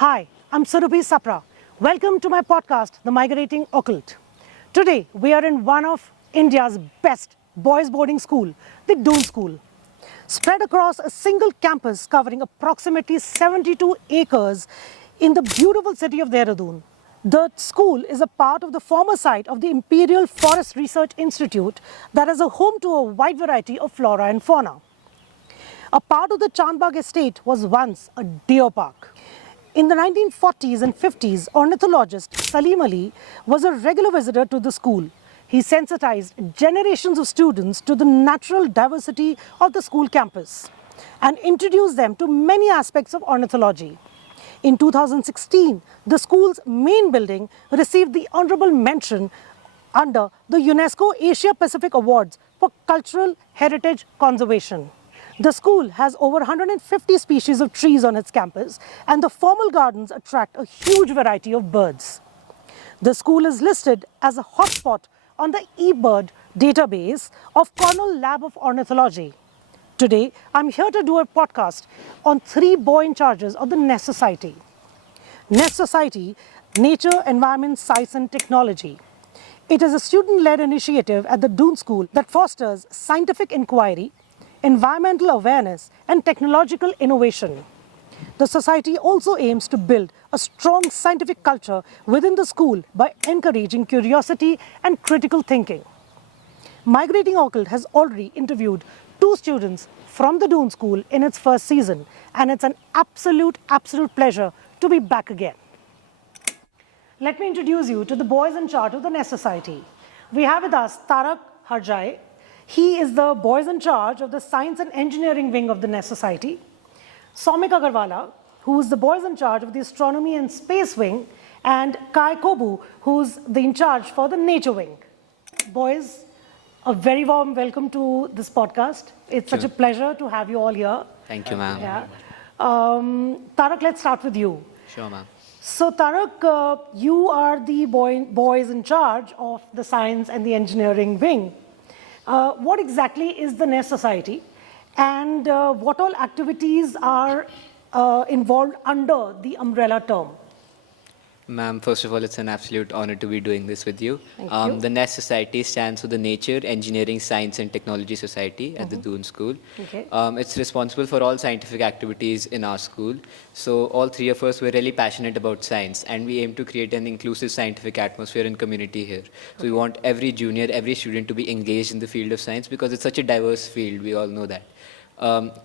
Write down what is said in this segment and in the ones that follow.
Hi, I'm Surabhi Sapra. Welcome to my podcast, The Migrating Occult. Today, we are in one of India's best boys' boarding school, the Doon School. Spread across a single campus covering approximately 72 acres in the beautiful city of Dehradun. The school is a part of the former site of the Imperial Forest Research Institute that is a home to a wide variety of flora and fauna. A part of the Chandbagh Estate was once a deer park. In the 1940s and 50s, ornithologist Salim Ali was a regular visitor to the school. He sensitized generations of students to the natural diversity of the school campus and introduced them to many aspects of ornithology. In 2016, the school's main building received the Honourable Mention under the UNESCO Asia-Pacific Awards for Cultural Heritage Conservation. The school has over 150 species of trees on its campus, and the formal gardens attract a huge variety of birds. The school is listed as a hotspot on the eBird database of Cornell Lab of Ornithology. Today, I'm here to do a podcast on 3 boy in charges of the Nest Society. Nest Society, Nature, Environment, Science and Technology. It is a student-led initiative at the Doon School that fosters scientific inquiry, environmental awareness and technological innovation. The society also aims to build a strong scientific culture within the school by encouraging curiosity and critical thinking. Migrating Occult has already interviewed 2 students from the Doon School in its first season, and it's an absolute pleasure to be back again. Let me introduce you to the boys in charge of the Nest Society. We have with us Tarak Harjai. He is the boys in charge of the Science and Engineering wing of the Nest Society. Soumik Agarwala, who is the boys in charge of the Astronomy and Space wing, and Kai Kobu, who's the in charge for the Nature wing. Boys, a very warm welcome to this podcast. It's such a pleasure to have you all here. Thank you, ma'am. Yeah. Tarak, let's start with you. Sure, ma'am. So Tarak, you are the boys in charge of the Science and the Engineering wing. What exactly is the Nest Society, and what all activities are involved under the umbrella term? Ma'am, first of all, it's an absolute honor to be doing this with you. Thank you. The Nest Society stands for the Nature, Engineering, Science and Technology Society at the Doon School. Okay. It's responsible for all scientific activities in our school. So all 3 of us were really passionate about science, and we aim to create an inclusive scientific atmosphere and community here. So we want every junior, every student to be engaged in the field of science because it's such a diverse field, we all know that.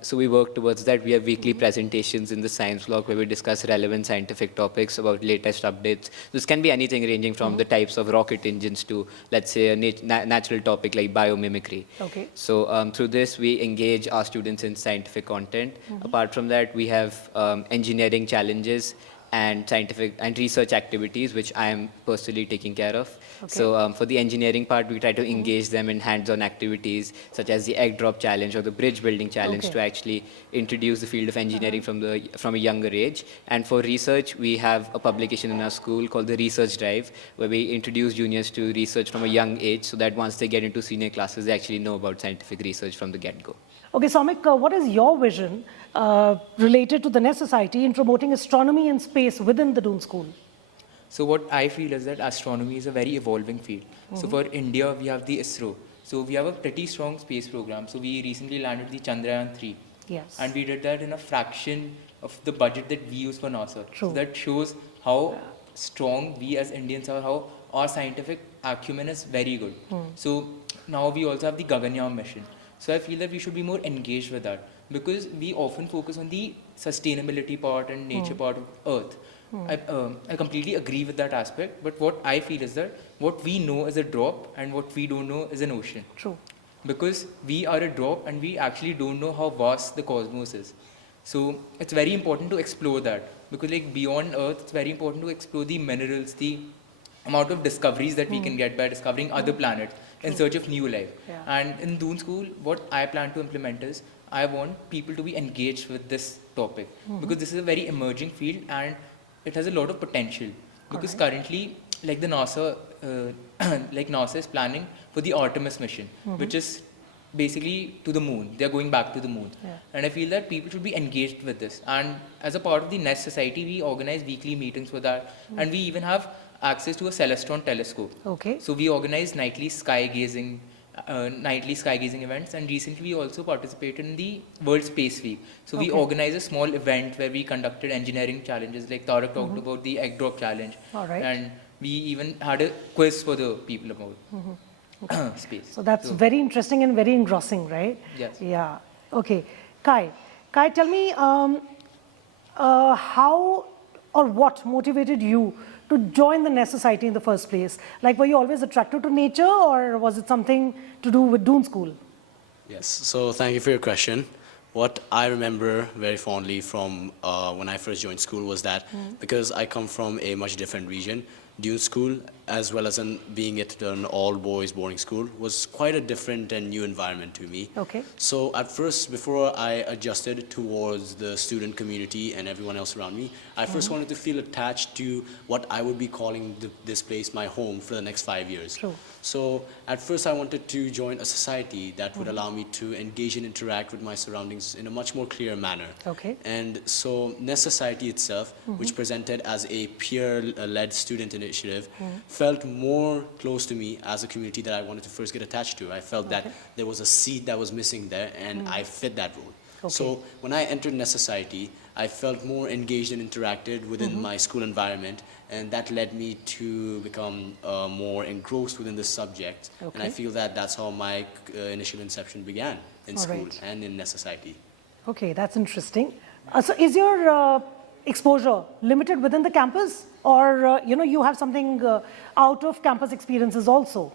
So we work towards that. We have weekly presentations in the science blog where we discuss relevant scientific topics about latest updates. This can be anything ranging from the types of rocket engines to, let's say, a natural topic like biomimicry. Okay. So through this, we engage our students in scientific content. Apart from that, we have engineering challenges and scientific and research activities, which I am personally taking care of. Okay. So for the engineering part, we try to engage them in hands-on activities such as the egg drop challenge or the bridge building challenge to actually introduce the field of engineering from a younger age. And for research, we have a publication in our school called the Research Drive, where we introduce juniors to research from a young age so that once they get into senior classes, they actually know about scientific research from the get-go. Okay, Soumik, what is your vision related to the Nest Society in promoting astronomy and space within the Doon School? So what I feel is that astronomy is a very evolving field. So for India, we have the ISRO. So we have a pretty strong space program. So we recently landed the Chandrayaan-3. Yes. And we did that in a fraction of the budget that we use for NASA. True. So that shows how strong we as Indians are, how our scientific acumen is very good. So now we also have the Gaganyaan mission. So I feel that we should be more engaged with that because we often focus on the sustainability part and nature part of Earth. I completely agree with that aspect, but what I feel is that what we know is a drop and what we don't know is an ocean. True. Because we are a drop and we actually don't know how vast the cosmos is. So it's very important to explore that because like beyond Earth, it's very important to explore the minerals, the amount of discoveries that we can get by discovering other planets in search of new life. Yeah. And in Doon School, what I plan to implement is I want people to be engaged with this topic because this is a very emerging field and it has a lot of potential. Because currently, like the NASA, like NASA is planning for the Artemis mission, which is basically to the moon. They're going back to the moon. Yeah. And I feel that people should be engaged with this. And as a part of the Nest Society, we organize weekly meetings for that. And we even have access to a Celestron telescope. Okay. So we organize nightly sky gazing events, and recently we also participated in the World Space Week. So we Okay. organized a small event where we conducted engineering challenges, like Tarak talked about the egg drop challenge. All right. And we even had a quiz for the people about space. So that's very interesting and very engrossing, right? Yes. Yeah. Okay. Kai, tell me how or what motivated you to join the Nest Society in the first place? Like, were you always attracted to nature, or was it something to do with Doon School? Yes, so thank you for your question. What I remember very fondly from when I first joined school was that because I come from a much different region, Doon School, as well as being it an all-boys boarding school, was quite a different and new environment to me. Okay. So at first, before I adjusted towards the student community and everyone else around me, I first wanted to feel attached to what I would be calling this place my home for the next 5 years. True. So at first I wanted to join a society that would allow me to engage and interact with my surroundings in a much more clear manner. Okay. And so Nest Society itself, which presented as a peer-led student initiative, felt more close to me as a community that I wanted to first get attached to. I felt that there was a seed that was missing there, and I fit that role. Okay. So when I entered Nest Society, I felt more engaged and interacted within my school environment, and that led me to become more engrossed within this subject. And I Okay. feel that that's how my initial inception began in All school right. and in Nest Society. Okay, that's interesting. So is your exposure limited within the campus, or you have something out of campus experiences also?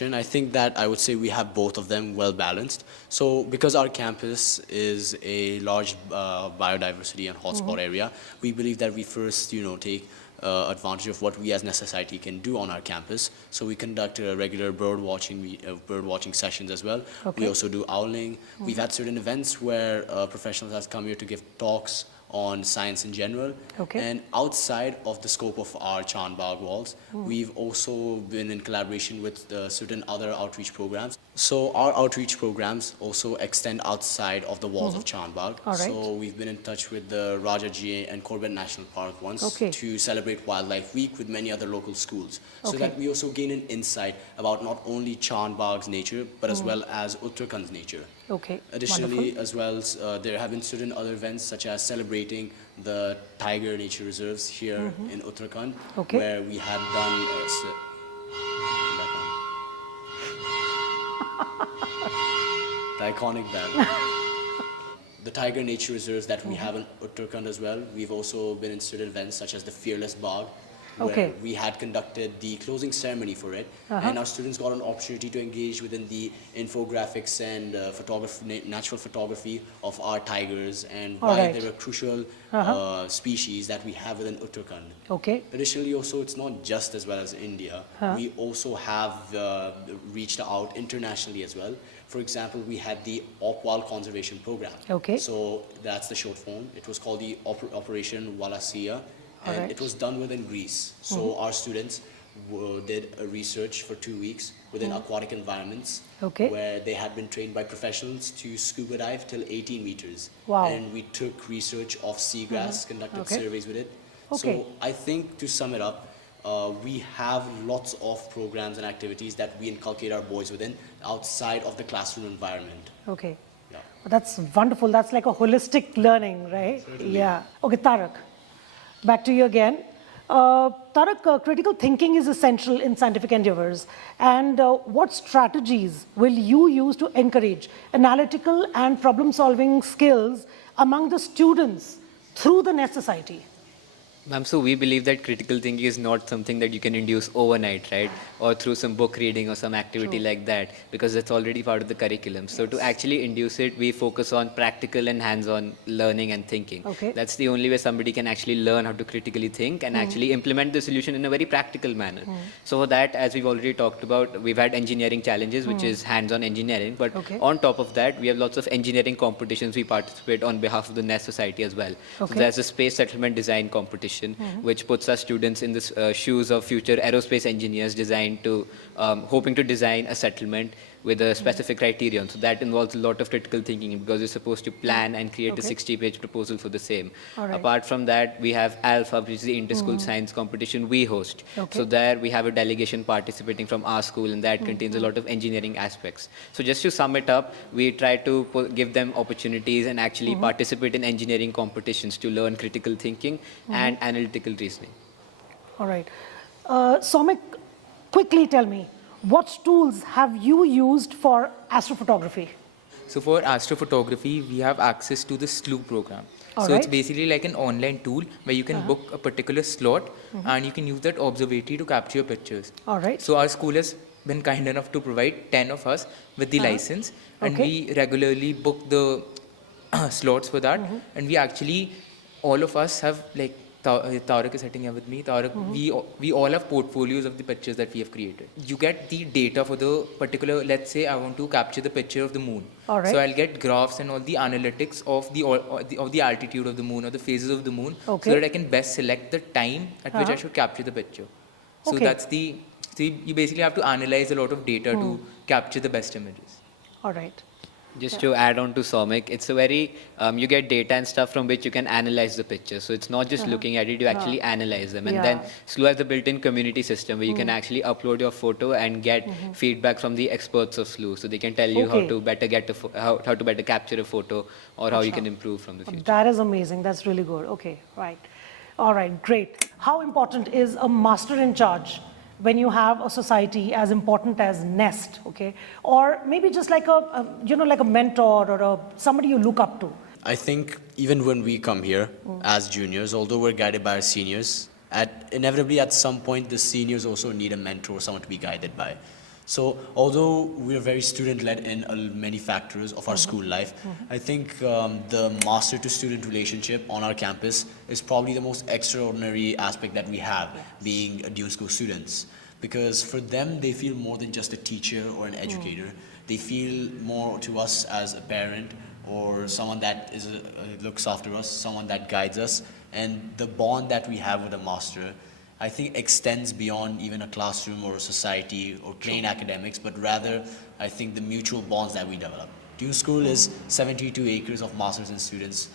I think that I would say we have both of them well balanced. So because our campus is a large biodiversity and hotspot area, we believe that we first, take advantage of what we as Nest Society can do on our campus. So we conduct regular bird watching sessions as well. Okay. We also do owling. We've had certain events where professionals have come here to give talks on science in general. Okay. And outside of the scope of our Chandbagh walls, we've also been in collaboration with certain other outreach programs. So our outreach programs also extend outside of the walls of Chandbagh. All right. So we've been in touch with the Rajaji and Corbett National Park once Okay. to celebrate Wildlife Week with many other local schools. So Okay. that we also gain an insight about not only Chandbagh's nature, but as well as Uttarakhand's nature. Okay. Additionally, as well, there have been certain other events such as celebrating the tiger nature reserves here in Uttarakhand, Okay. where we had done the iconic bell. The tiger nature reserves that we have in Uttarakhand as well. We've also been in certain events such as the Fearless Bagh, where Okay. we had conducted the closing ceremony for it, and our students got an opportunity to engage within the infographics and natural photography of our tigers and All why right. they were crucial species that we have within Uttarakhand. Okay. Additionally, also, it's not just as well as India. We also have reached out internationally as well. For example, we had the Opwal Conservation Program. Okay. So that's the short form. It was called the Operation Wallacea, and Alright. it was done within Greece. So our students did a research for 2 weeks within aquatic environments, Okay. where they had been trained by professionals to scuba dive till 18 meters. Wow. And we took research of seagrass, conducted Okay. surveys with it. Okay. So I think, to sum it up, we have lots of programs and activities that we inculcate our boys within outside of the classroom environment. Okay. Yeah. That's wonderful. That's like a holistic learning, right? Yeah. Okay, Tarak, back to you again. Tarak, critical thinking is essential in scientific endeavors. And what strategies will you use to encourage analytical and problem-solving skills among the students through the Nest Society? Ma'am, so we believe that critical thinking is not something that you can induce overnight, right? Or through some book reading or some activity like that, because it's already part of the curriculum. So to actually induce it, we focus on practical and hands-on learning and thinking. Okay. That's the only way somebody can actually learn how to critically think and actually implement the solution in a very practical manner. So for that, as we've already talked about, we've had engineering challenges, which is hands-on engineering. But Okay. on top of that, we have lots of engineering competitions we participate on behalf of the Nest Society as well. Okay. So there's a space settlement design competition, which puts our students in the shoes of future aerospace engineers designed to, hoping to design a settlement with a specific criterion. So that involves a lot of critical thinking because you're supposed to plan and create a Okay. 60-page proposal for the same. All right. Apart from that, we have Alpha, which is the inter-school science competition we host. Okay. So there we have a delegation participating from our school, and that contains a lot of engineering aspects. So just to sum it up, we try to give them opportunities and actually participate in engineering competitions to learn critical thinking and analytical reasoning. All right. Soumik, quickly tell me, what tools have you used for astrophotography? So for astrophotography, we have access to the SLU program. All So it's right. basically like an online tool where you can book a particular slot and you can use that observatory to capture your pictures. All right. So our school has been kind enough to provide 10 of us with the license, and Okay. we regularly book the slots for that. And we actually, all of us have like, Tariq is sitting here with me. Tariq, we all have portfolios of the pictures that we have created. You get the data for the particular, let's say I want to capture the picture of the moon. All right. So I'll get graphs and all the analytics of the altitude of the moon or the phases of the moon, Okay. so that I can best select the time at which I should capture the picture. So Okay. that's the, so you basically have to analyze a lot of data to capture the best images. All right. Just to add on to Soumik, it's a very, you get data and stuff from which you can analyze the picture. So it's not just looking at it, you actually analyze them. And then Yeah. SLU has a built-in community system where you can actually upload your photo and get feedback from the experts of SLU. So they can tell you Okay. how to better get how to better capture a photo or how you can improve from the future. That is amazing. That's really good. Okay, right. All right, great. How important is a master in charge when you have a society as important as Nest, okay? Or maybe just like like a mentor or somebody you look up to. I think even when we come here as juniors, although we're guided by our seniors, inevitably at some point the seniors also need a mentor, someone to be guided by. So although we're very student-led in many factors of our school life, I think the master to student relationship on our campus is probably the most extraordinary aspect that we have, being a Doon School students. Because for them, they feel more than just a teacher or an educator. They feel more to us as a parent or someone that looks after us, someone that guides us. And the bond that we have with a master, I think, extends beyond even a classroom or a society or plain academics, but rather, I think, the mutual bonds that we develop. Doon School is 72 acres of masters and students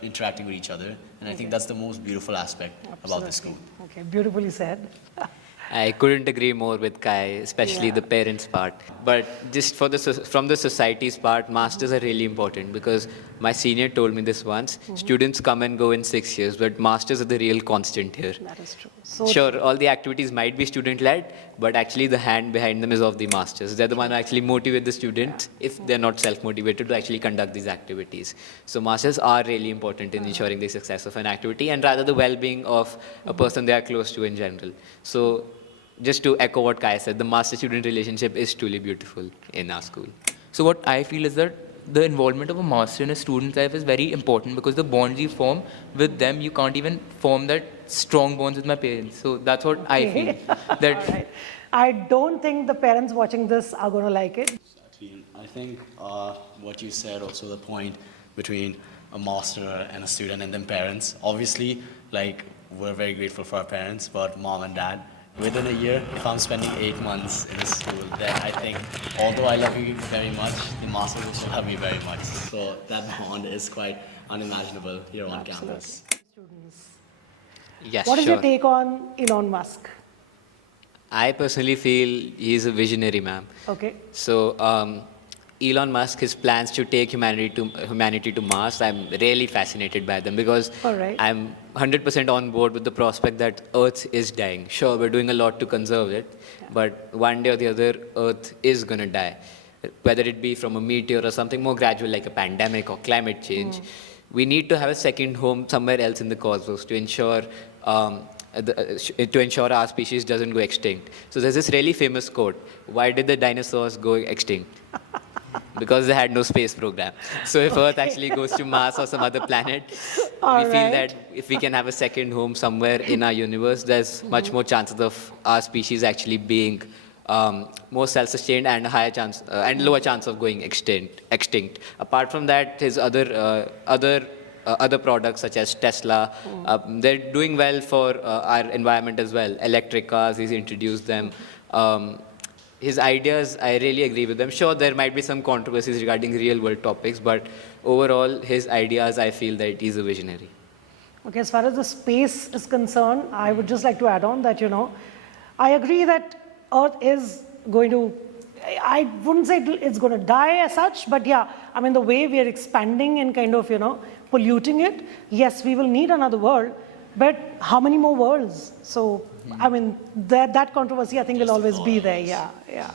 interacting with each other, and I think that's the most beautiful aspect about this school. Okay, beautifully said. I couldn't agree more with Kai, especially the parents' part. But just from the society's part, masters are really important because my senior told me this once. Students come and go in 6 years, but masters are the real constant here. That is true. So Sure, all the activities might be student-led, but actually the hand behind them is of the masters. They're the one who actually motivate the students, if they're not self-motivated, to actually conduct these activities. So masters are really important in ensuring the success of an activity and rather the well-being of a person they are close to in general. So just to echo what Kai said, the master-student relationship is truly beautiful in our school. So what I feel is that the involvement of a master in a student's life is very important because the bonds you form with them, you can't even form that strong bonds with my parents. So that's what I feel. That all right. I don't think the parents watching this are going to like it. I think what you said, also the point between a master and a student and then parents, obviously, like, we're very grateful for our parents, but mom and dad, within a year, if I'm spending 8 months in a school, then I think, although I love you very much, the master will still love me very much. So that bond is quite unimaginable here on campus. Yes, What is sure. your take on Elon Musk? I personally feel he's a visionary, ma'am. Okay. So Elon Musk, his plans to take humanity to Mars, I'm really fascinated by them because All right. I'm 100% on board with the prospect that Earth is dying. Sure, we're doing a lot to conserve it, but one day or the other, Earth is going to die. Whether it be from a meteor or something more gradual like a pandemic or climate change, we need to have a second home somewhere else in the cosmos to ensure our species doesn't go extinct. So there's this really famous quote: "Why did the dinosaurs go extinct?" Because they had no space program. So if Earth actually goes to Mars or some other planet, we feel that if we can have a second home somewhere in our universe, there's much more chances of our species actually being more self-sustained and a higher chance and lower chance of going extinct. Apart from that, his other products such as Tesla, they're doing well for our environment as well. Electric cars, he's introduced them. his ideas, I really agree with them. Sure, there might be some controversies regarding real-world topics, but overall, his ideas, I feel that he's a visionary. Okay, as far as the space is concerned, I would just like to add on that, I agree that Earth is going to, I wouldn't say it's going to die as such, but yeah, I mean, the way we are expanding and kind of, polluting it, yes, we will need another world, but how many more worlds? So, I mean, that controversy, I think, will always be there. Yeah.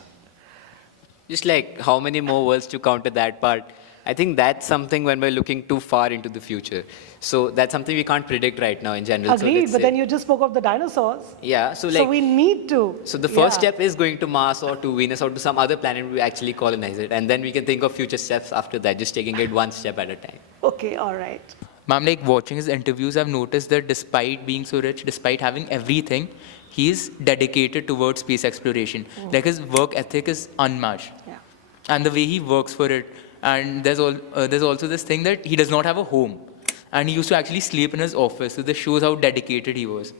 Just like how many more worlds to counter that part, I think that's something when we're looking too far into the future. So that's something we can't predict right now in general. Agreed, so but then you just spoke of the dinosaurs. Yeah, so we need to. So the first step is going to Mars or to Venus or to some other planet we actually colonize it. And then we can think of future steps after that, just taking it one step at a time. Okay, all right. Ma'am, like watching his interviews, I've noticed that despite being so rich, despite having everything, he's dedicated towards space exploration. Like his work ethic is unmatched. Yeah. And the way he works for it. And there's also this thing that he does not have a home. And he used to actually sleep in his office. So this shows how dedicated he was.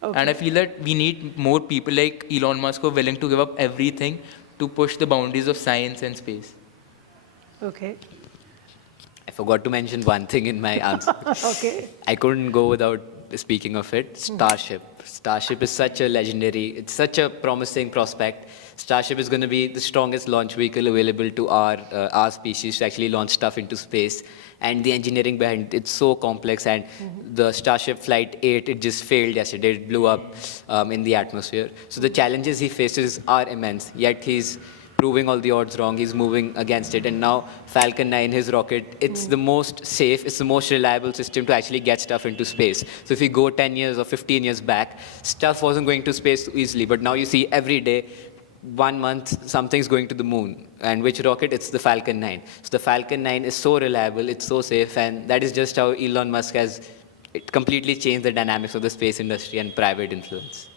Okay. And I feel that we need more people like Elon Musk who are willing to give up everything to push the boundaries of science and space. Okay. I forgot to mention one thing in my answer. Okay. I couldn't go without speaking of it. Starship. Starship is such a legendary, it's such a promising prospect. Starship is going to be the strongest launch vehicle available to our species to actually launch stuff into space. And the engineering behind it's so complex. And the Starship Flight 8, it just failed yesterday. It blew up in the atmosphere. So the challenges he faces are immense. Yet he's proving all the odds wrong. He's moving against it. And now Falcon 9, his rocket, it's the most safe, it's the most reliable system to actually get stuff into space. So if you go 10 years or 15 years back, stuff wasn't going to space so easily. But now you see every day, 1 month, something's going to the moon. And which rocket? It's the Falcon 9. So the Falcon 9 is so reliable, it's so safe, and that is just how Elon Musk has completely changed the dynamics of the space industry and private influence.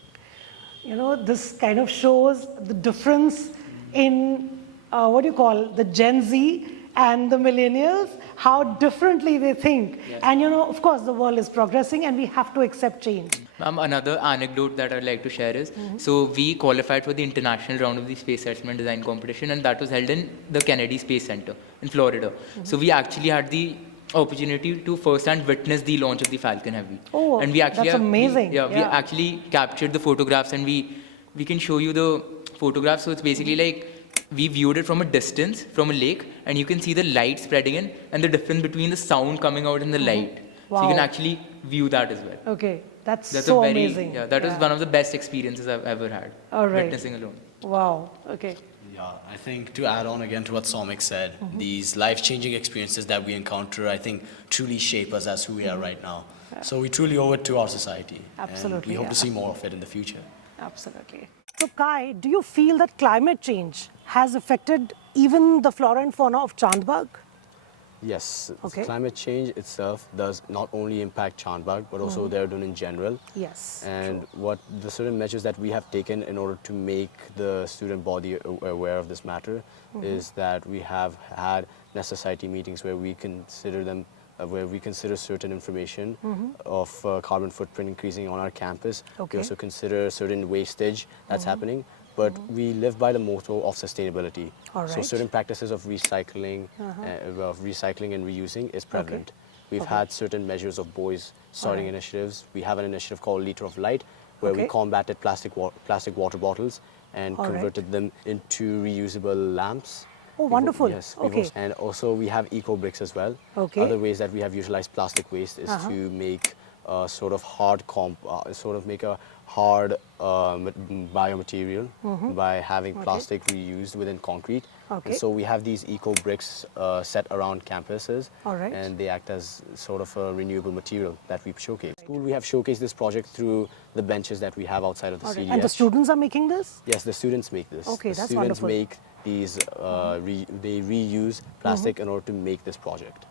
This kind of shows the difference in, the Gen Z and the millennials, how differently they think. Yes. And, of course, the world is progressing and we have to accept change. Another anecdote that I'd like to share is, so we qualified for the international round of the Space Settlement Design Competition, and that was held in the Kennedy Space Center in Florida. So we actually had the opportunity to first-hand witness the launch of the Falcon Heavy. Oh, and we actually that's amazing. We actually captured the photographs, and we can show you the photographs. So it's basically like we viewed it from a distance, from a lake, and you can see the light spreading in and the difference between the sound coming out and the light. Wow. So you can actually view that as well. Okay, that's so amazing. Yeah, that was one of the best experiences I've ever had. All right. Witnessing alone. Wow, okay. Yeah, I think to add on again to what Soumik said, these life-changing experiences that we encounter, I think, truly shape us as who we are right now. Yeah. So we truly owe it to our society. Absolutely. And we hope to see more of it in the future. Absolutely. So Kai, do you feel that climate change has affected even the flora and fauna of Chandbagh? Yes, Okay. climate change itself does not only impact Chandbagh, but also Dehradun in general. Yes. And what the certain measures that we have taken in order to make the student body aware of this matter is that we have had necessity meetings where we consider them, where we consider certain information of carbon footprint increasing on our campus. Okay. We also consider certain wastage that's happening. But we live by the motto of sustainability. All So right. certain practices of recycling and reusing is prevalent. We've Okay. had certain measures of boys starting initiatives. We have an initiative called Liter of Light, where we Okay. combated plastic water bottles and All right. converted them into reusable lamps. Oh, wonderful. Yes. Okay. And also we have eco bricks as well. Okay. Other ways that we have utilized plastic waste is to make sort of make a hard biomaterial by having plastic reused within concrete. Okay. And so we have these eco bricks set around campuses, All right. and they act as sort of a renewable material that we showcase. School, we have showcased this project through the benches that we have outside of the All right. CDS. And the students are making this? Yes, the students make this. Okay, the that's students wonderful. make these, they reuse plastic in order to make this project.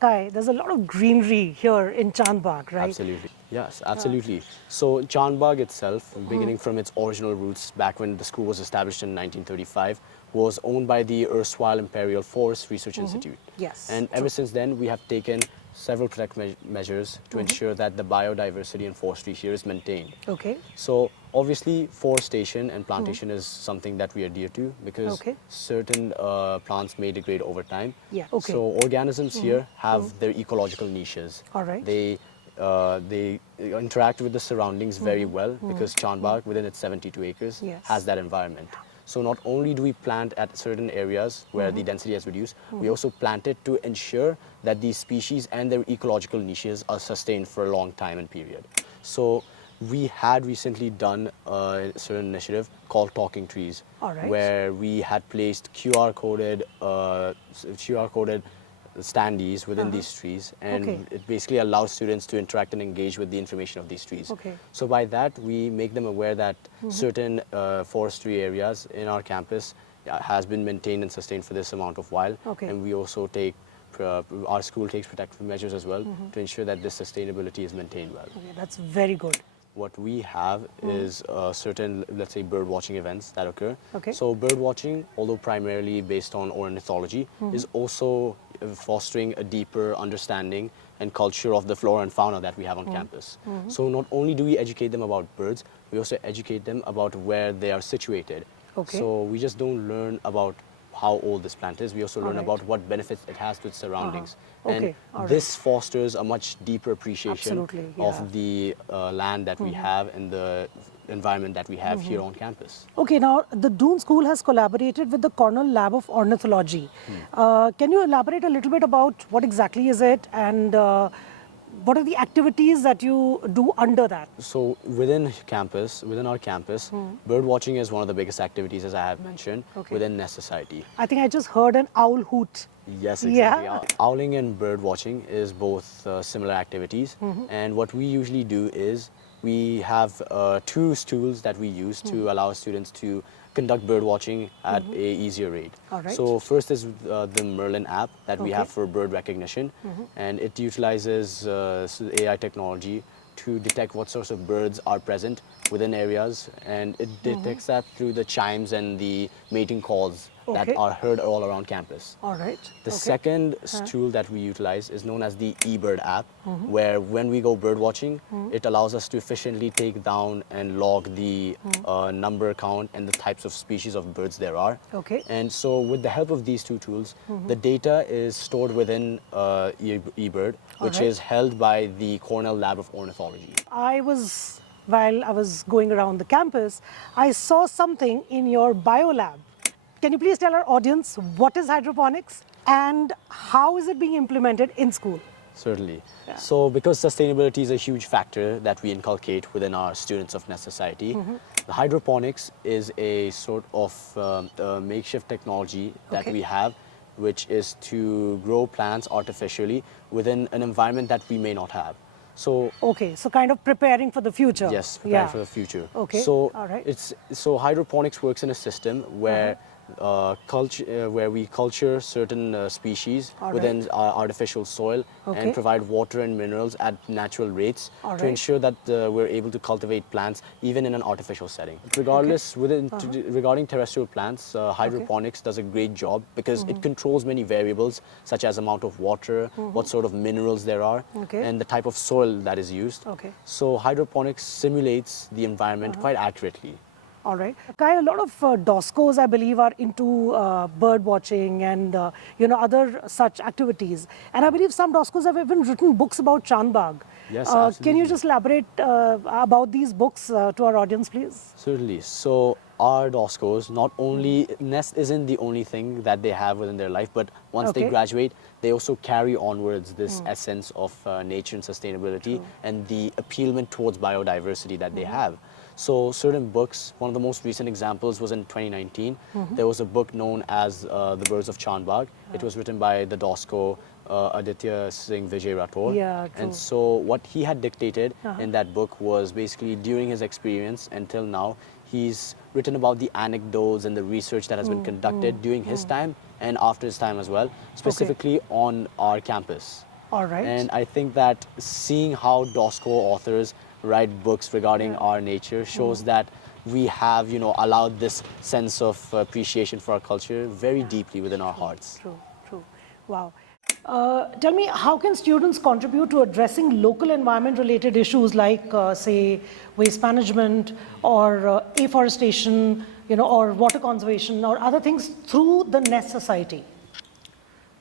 Kai, there's a lot of greenery here in Chandbagh, right? Absolutely. Yes, absolutely. So Chandbagh itself, beginning from its original roots back when the school was established in 1935, was owned by the erstwhile Imperial Forest Research Institute. Yes, And ever since then, we have taken several protective measures to ensure that the biodiversity and forestry here is maintained. Okay. So Obviously, forestation and plantation is something that we adhere to because Okay. certain plants may degrade over time. Yeah, okay. So organisms here have their ecological niches. All right. They interact with the surroundings very well because Chandbagh, within its 72 acres, Yes. has that environment. So not only do we plant at certain areas where the density has reduced, we also plant it to ensure that these species and their ecological niches are sustained for a long time and period. So we had recently done a certain initiative called Talking Trees, All right. where we had placed QR-coded standees within these trees, and Okay. it basically allows students to interact and engage with the information of these trees. Okay. So by that, we make them aware that certain forestry areas in our campus has been maintained and sustained for this amount of while, Okay. and we also take our school takes protective measures as well to ensure that this sustainability is maintained well. Okay, that's very good. What we have is certain, let's say, bird watching events that occur. Okay. So bird watching, although primarily based on ornithology, is also fostering a deeper understanding and culture of the flora and fauna that we have on campus. So not only do we educate them about birds, we also educate them about where they are situated. Okay. So we just don't learn about how old this plant is, we also learn Alright. about what benefits it has to its surroundings. Okay, And alright. this fosters a much deeper appreciation Absolutely, yeah. of the land that we have and the environment that we have here on campus. Okay, now the Doon School has collaborated with the Cornell Lab of Ornithology. Can you elaborate a little bit about what exactly is it and what are the activities that you do under that? So within our campus, bird watching is one of the biggest activities, as I have mentioned, Okay. within Nest Society. I think I just heard an owl hoot. Yes, exactly. Yeah. Owling and bird watching is both similar activities, and what we usually do is we have two stools that we use to allow students to conduct bird watching at a easier rate. Alright. So first is the Merlin app that we Okay. have for bird recognition, and it utilizes AI technology to detect what sorts of birds are present within areas, and it detects that through the chimes and the mating calls Okay. that are heard all around campus. All right. The okay. second tool that we utilize is known as the eBird app, where when we go bird watching, it allows us to efficiently take down and log the number count and the types of species of birds there are. Okay. And so with the help of these two tools, the data is stored within eBird, which Alright. is held by the Cornell Lab of Ornithology. While I was going around the campus, I saw something in your biolab. Can you please tell our audience what is hydroponics and how is it being implemented in school? Certainly. So because sustainability is a huge factor that we inculcate within our students of Nest Society, the hydroponics is a sort of makeshift technology that Okay. we have, which is to grow plants artificially within an environment that we may not have. So Okay, so kind of preparing for the future. yes, preparing for the future. Okay, So all right. hydroponics works in a system where where we culture certain species All within artificial soil Okay. and provide water and minerals at natural rates All to right. ensure that we're able to cultivate plants even in an artificial setting. Regardless, regarding terrestrial plants, hydroponics does a great job because it controls many variables such as amount of water, what sort of minerals there are, Okay. and the type of soil that is used. Okay. So hydroponics simulates the environment quite accurately. All right. Kai, a lot of DOSCOs, I believe, are into bird watching and other such activities. And I believe some DOSCOs have even written books about Chandbagh. Yes, Can you absolutely. just elaborate about these books to our audience, please? Certainly. So our DOSCOs, not only, Nest isn't the only thing that they have within their life, but once they Okay. graduate, they also carry onwards this essence of nature and sustainability and the appealment towards biodiversity that they have. So certain books, one of the most recent examples was in 2019. There was a book known as The Birds of Chandbagh. It was written by the DOSCO, Aditya Singh Vijay Rathore. Yeah, true. And so what he had dictated in that book was basically during his experience until now, he's written about the anecdotes and the research that has been conducted during his time and after his time as well, specifically on our campus. All right. And I think that seeing how DOSCO authors write books regarding our nature shows that we have, allowed this sense of appreciation for our culture very deeply within our hearts. True, true. Wow. Tell me, how can students contribute to addressing local environment-related issues like, say, waste management or afforestation, or water conservation or other things through the Nest Society?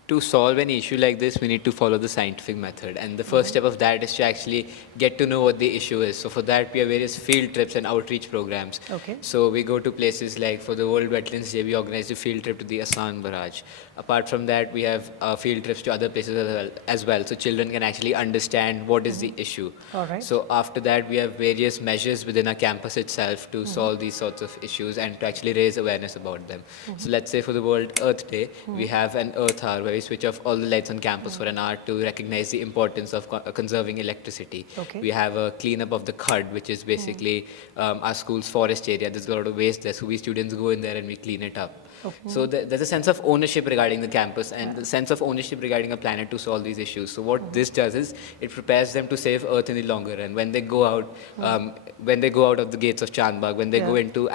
To solve an issue like this, we need to follow the scientific method. And the first step of that is to actually get to know what the issue is. So for that, we have various field trips and outreach programs. Okay. So we go to places like, for the World Wetlands Day, we organized a field trip to the Asan Barrage. Apart from that, we have field trips to other places as well. So children can actually understand what is the issue. All right. So after that, we have various measures within our campus itself to solve these sorts of issues and to actually raise awareness about them. So let's say for the World Earth Day, we have an Earth hour where we switch off all the lights on campus for an hour to recognize the importance of conserving electricity. Okay. We have a cleanup of the khud, which is basically our school's forest area. There's a lot of waste there, so we students go in there and we clean it up. Okay. So there's a sense of ownership regarding the campus and the sense of ownership regarding a planet to solve these issues. So what this does is it prepares them to save Earth in the longer run. When they go out, of the gates of Chandbagh, when they go into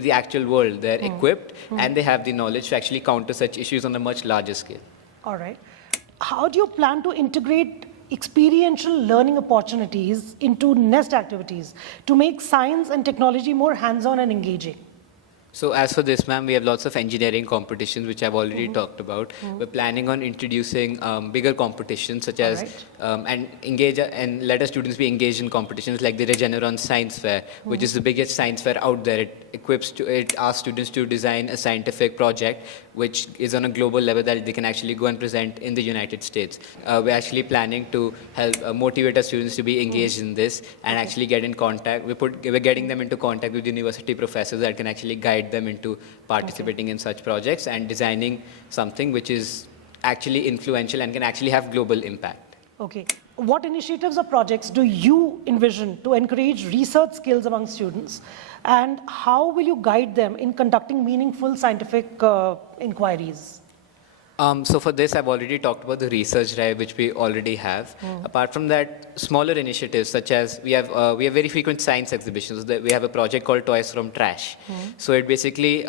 the actual world, they're equipped and they have the knowledge to actually counter such issues on a much larger scale. All right. How do you plan to integrate experiential learning opportunities into Nest activities to make science and technology more hands-on and engaging? So as for this, ma'am, we have lots of engineering competitions, which I've already talked about. We're planning on introducing bigger competitions, such as, and let our students be engaged in competitions like the Regeneron Science Fair, which is the biggest science fair out there. It asks students to design a scientific project, which is on a global level that they can actually go and present in the United States. We're actually planning to help motivate our students to be engaged in this and actually get in contact. We're getting them into contact with university professors that can actually guide them into participating in such projects and designing something which is actually influential and can actually have global impact. Okay. What initiatives or projects do you envision to encourage research skills among students, and how will you guide them in conducting meaningful scientific inquiries? So for this, I've already talked about the research drive, which we already have. Apart from that, smaller initiatives such as we have very frequent science exhibitions. We have a project called Toys from Trash. So it basically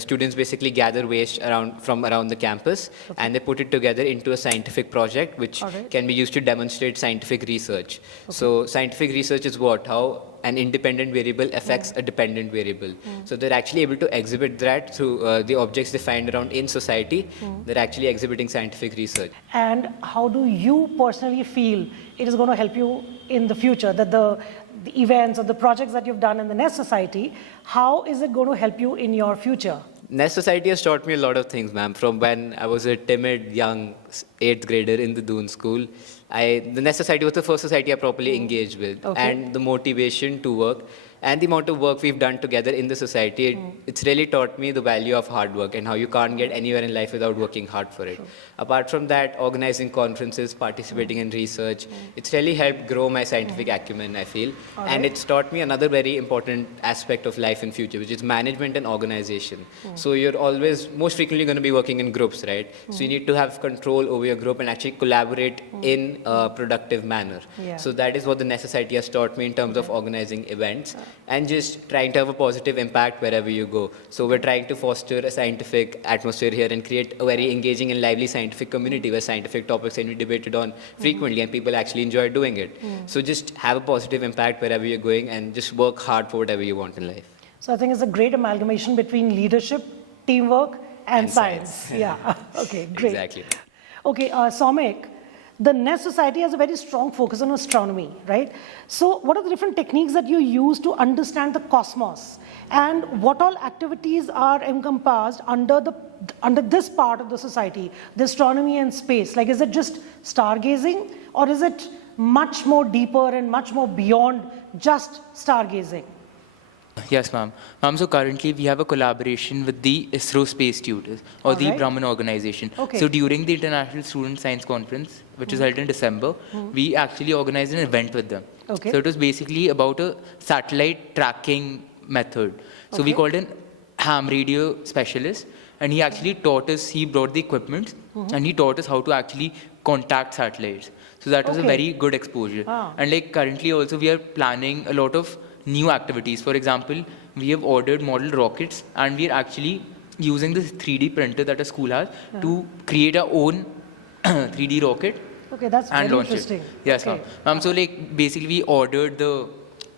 students basically gather waste from around the campus and they put it together into a scientific project, which can be used to demonstrate scientific research. So scientific research is how an independent variable affects a dependent variable. So they're actually able to exhibit that through the objects they find around in society. They're actually exhibiting scientific research. And how do you personally feel it is going to help you in the future, that the events or the projects that you've done in the Nest Society, how is it going to help you in your future? Nest Society has taught me a lot of things, ma'am. From when I was a timid young 8th grader in the Doon School, the Nest Society was the first society I properly engaged with. And the motivation to work and the amount of work we've done together in the society, it's really taught me the value of hard work and how you can't get anywhere in life without working hard for it. Apart from that, organizing conferences, participating in research, it's really helped grow my scientific acumen, I feel. And it's taught me another very important aspect of life in future, which is management and organization. So you're always, most frequently going to be working in groups, right? So you need to have control over your group and actually collaborate in a productive manner. So that is what the Nest Society has taught me in terms of organizing events and just trying to have a positive impact wherever you go. So we're trying to foster a scientific atmosphere here and create a very engaging and lively scientific community where scientific topics can be debated on frequently and people actually enjoy doing it. So just have a positive impact wherever you're going and just work hard for whatever you want in life. So I think it's a great amalgamation between leadership, teamwork, and science. Yeah, okay, great. Exactly. Okay, Soumik, the Nest Society has a very strong focus on astronomy, right? So what are the different techniques that you use to understand the cosmos? And what all activities are encompassed under this part of the society, the astronomy and space? Like, is it just stargazing, or is it much more deeper and much more beyond just stargazing? Yes, ma'am. Ma'am, so currently we have a collaboration with the ISRO Space Tutors, or the Brahman organization. So during the International Student Science Conference, which is held in December, we actually organized an event with them. So it was basically about a satellite tracking method. So we called in ham radio specialist, and he actually taught us, he brought the equipment, and he taught us how to actually contact satellites. So that was a very good exposure. And like currently also we are planning a lot of new activities. For example, we have ordered model rockets and we are actually using the 3D printer that a school has to create our own 3D rocket. Okay, that's And very launch interesting. it. Yes, Okay. ma'am. So like basically we ordered the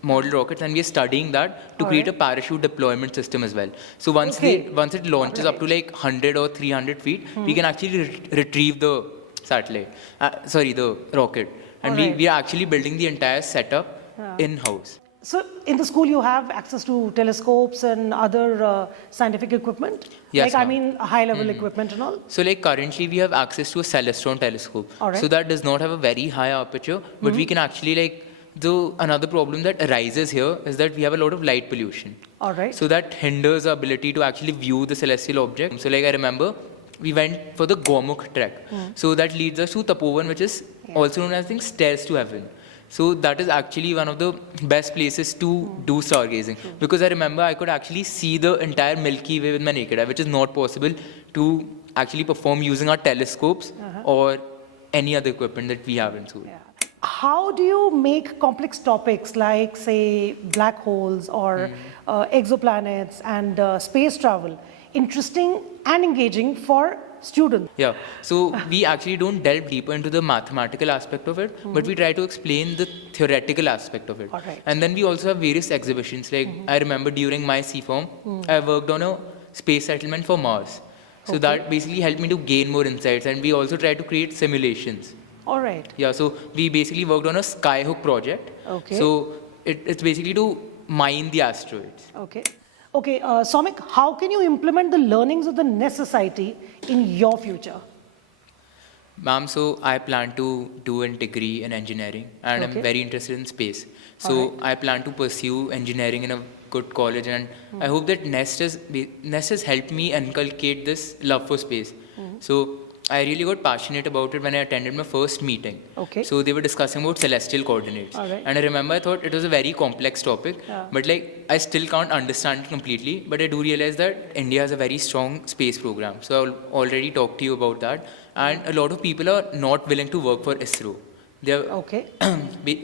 model rockets and we are studying that to create a parachute deployment system as well. So once once it launches up to like 100 or 300 feet, we can actually retrieve the satellite. The rocket. And we are actually building the entire setup in-house. So in the school you have access to telescopes and other scientific equipment? Yes, like I ma'am. mean high-level equipment and all? So like currently we have access to a Celestron telescope. Alright. So that does not have a very high aperture, but we can actually like, another problem that arises here is that we have a lot of light pollution. All right. So that hinders our ability to actually view the celestial object. So like I remember, we went for the Gomukh trek. So that leads us to Tapovan, which is also known as Stairs to Heaven. So that is actually one of the best places to do stargazing. Because I remember I could actually see the entire Milky Way with my naked eye, which is not possible to actually perform using our telescopes or any other equipment that we have in school. How do you make complex topics like, say, black holes or exoplanets and space travel interesting and engaging for students? Yeah, so we actually don't delve deeper into the mathematical aspect of it, but we try to explain the theoretical aspect of it. Alright. And then we also have various exhibitions. Like I remember during my C-Form, I worked on a space settlement for Mars. So that basically helped me to gain more insights, and we also try to create simulations. All right. Yeah, so we basically worked on a skyhook project. Okay. So it's basically to mine the asteroids. Okay. Okay, Soumik, how can you implement the learnings of the Nest Society in your future? Ma'am, so I plan to do a degree in engineering, and I'm very interested in space. So I plan to pursue engineering in a good college, and I hope that Nest has helped me inculcate this love for space. So I really got passionate about it when I attended my first meeting. Okay. So they were discussing about celestial coordinates. Alright. And I remember I thought it was a very complex topic, but like I still can't understand it completely. But I do realize that India has a very strong space program. So I'll already talk to you about that. And a lot of people are not willing to work for ISRO.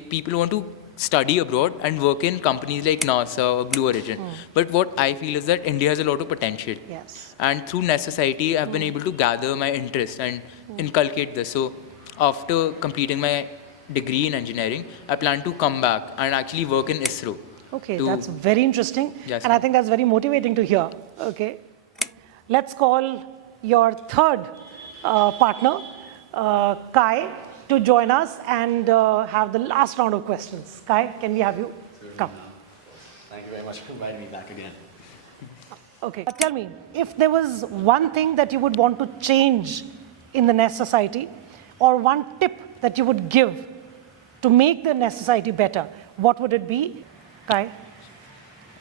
People want to study abroad and work in companies like NASA or Blue Origin. But what I feel is that India has a lot of potential. Yes. And through Nest Society, I've been able to gather my interest and inculcate this. So after completing my degree in engineering, I plan to come back and actually work in ISRO. Okay, that's very interesting. Yes, and I think that's very motivating to hear. Okay. Let's call your third partner, Kai, to join us and have the last round of questions. Kai, can we have you? Come. Thank you very much for inviting me back again. Okay. Tell me, if there was one thing that you would want to change in the Nest Society, or one tip that you would give to make the Nest Society better, what would it be? Kai?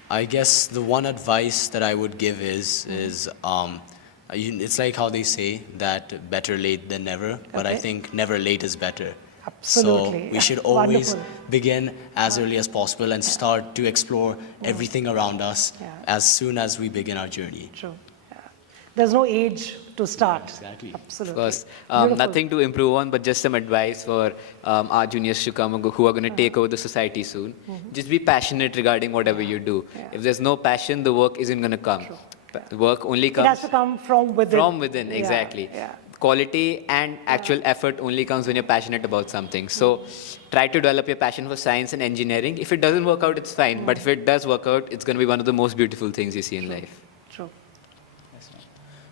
I guess the one advice that I would give is it's like how they say that better late than never, but I think never late is better. Absolutely. So we should always Wonderful. begin as early as possible and start to explore everything around us as soon as we begin our journey. True. Yeah. There's no age to start. Exactly. Absolutely. Of course, Beautiful. nothing to improve on, but just some advice for our juniors to come who are going to take over the society soon. Just be passionate regarding whatever you do. If there's no passion, the work isn't going to come. The work only It comes has to come from within. from within, Yeah, exactly. yeah. Quality and actual effort only comes when you're passionate about something. So try to develop your passion for science and engineering. If it doesn't work out, it's fine. But if it does work out, it's going to be one of the most beautiful things you see in life. True.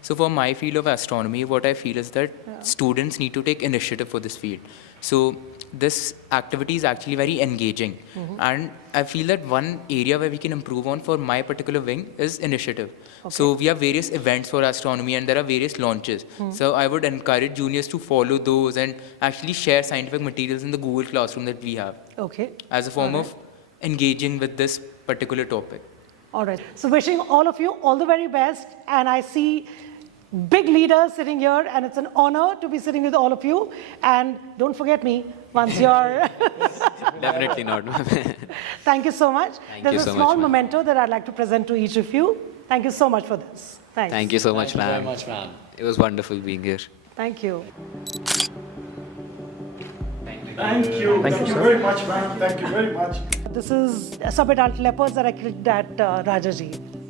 So for my field of astronomy, what I feel is that students need to take initiative for this field. So this activity is actually very engaging. And I feel that one area where we can improve on for my particular wing is initiative. So we have various events for astronomy and there are various launches. So I would encourage juniors to follow those and actually share scientific materials in the Google Classroom that we have Okay. as a form of engaging with this particular topic. All right. So wishing all of you all the very best. And I see big leaders sitting here, and it's an honor to be sitting with all of you. And don't forget me once you're... Definitely not. Thank you so much. Thank There's you a so small much, ma'am. memento that I'd like to present to each of you. Thank you so much for this. Thanks. Thank you so much, Thank you very ma'am. much, ma'am. It was wonderful being here. Thank you. Thank you. Thank you very much, ma'am. Thank you very much. This is sub-adult leopards that I clicked at Rajaji.